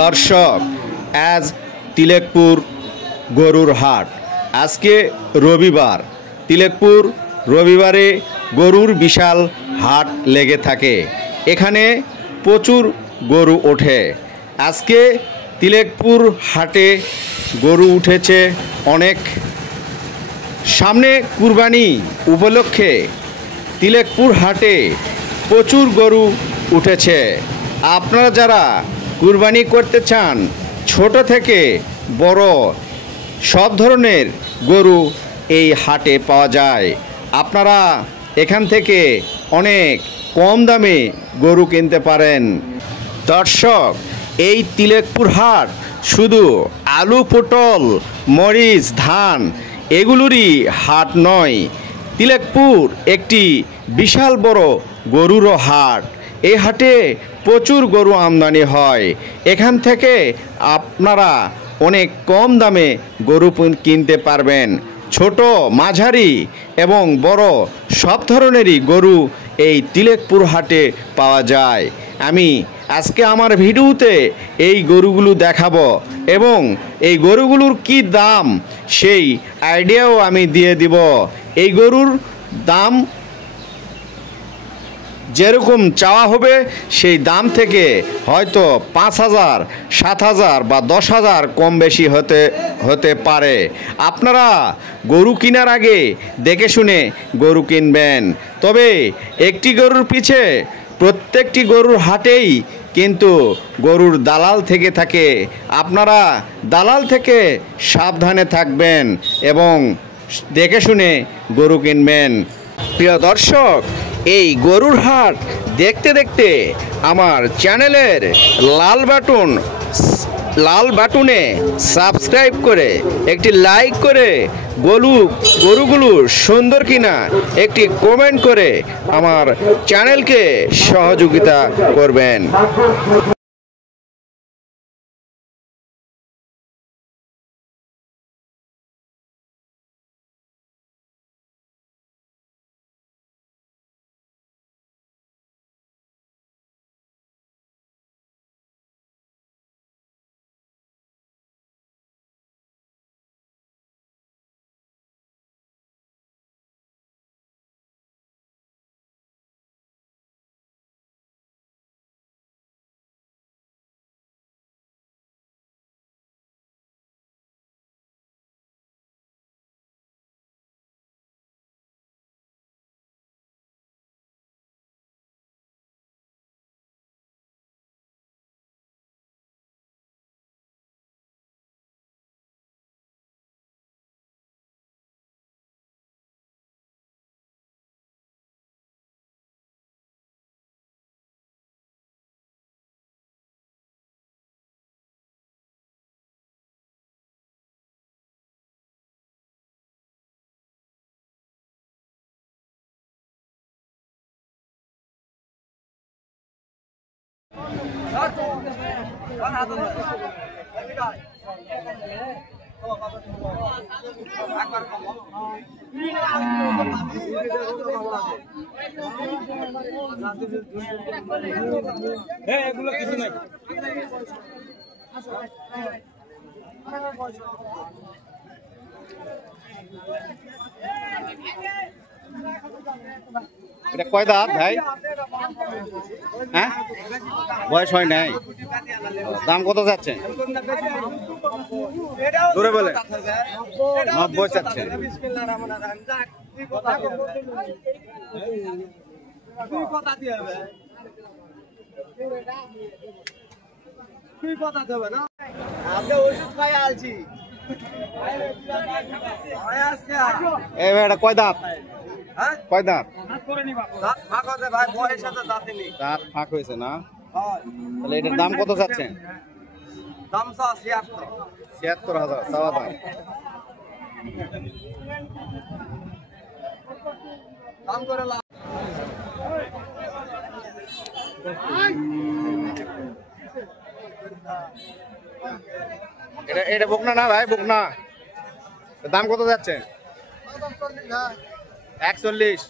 দর্শক, আজ তিলেকপুর গরুর হাট। আজকে রবিবার। তিলেকপুর রবিবারে গরুর বিশাল হাট লেগে থাকে। এখানে প্রচুর গরু ওঠে। আজকে তিলেকপুর হাটে গরু উঠেছে অনেক। সামনে কুরবানি উপলক্ষে তিলেকপুর হাটে প্রচুর গরু উঠেছে। আপনারা যারা কুরবানি করতে চান, ছোট থেকে বড় সব ধরনের গরু এই হাটে পাওয়া যায়। আপনারা এখান থেকে অনেক কম দামে গরু কিনতে পারেন। দর্শক, এই তিলেকপুর হাট শুধু আলু, পটল, মরিচ, ধান এগুলোরই হাট নয়। তিলেকপুর একটি বিশাল বড় গরুরও হাট। এই হাটে প্রচুর গরু আমদানি হয়। এখান থেকে আপনারা অনেক কম দামে গরু কিনতে পারবেন। ছোট, মাঝারি এবং বড় সব ধরনেরই গরু এই তিলেকপুর হাটে পাওয়া যায়। আমি আজকে আমার ভিডিওতে এই গরুগুলো দেখাবো এবং এই গরুগুলোর কি দাম সেই আইডিয়াও আমি দিয়ে দিব। এই গরুর দাম যেরকম চাওয়া হবে সেই দাম থেকে হয়তো 5,000, 7,000 বা 10,000 কম বেশি হতে পারে। আপনারা গরু কেনার আগে দেখে শুনে গরু কিনবেন। তবে একটি গরুর পিছে প্রত্যেকটি গরুর হাটেই কিন্তু গরুর দালাল থেকে থাকে। আপনারা দালাল থেকে সাবধানে থাকবেন এবং দেখে শুনে গরু কিনবেন। প্রিয় দর্শক, এই গরুর হাট দেখতে দেখতে আমার চ্যানেলের লাল বাটনে সাবস্ক্রাইব করে একটি লাইক করে গরুগুলো সুন্দর কিনা একটি কমেন্ট করে আমার চ্যানেলকে সহযোগিতা করবেন। এগুলো কিছু নাই। এটা কয় দাঁত ভাই? হ্যাঁ, বয়স হয় নাই। দাম কত যাচ্ছে? তোরে বলে 90 যাচ্ছে। কয় দাঁত? কয় দাঁত? দাঁত ফাঁক হয়েছে না? তাহলে এটার দাম কত যাচ্ছে? 76,000 চাওয়া দাম। এটা বকনা না ভাই? বকনা। দাম কত যাচ্ছে? 41।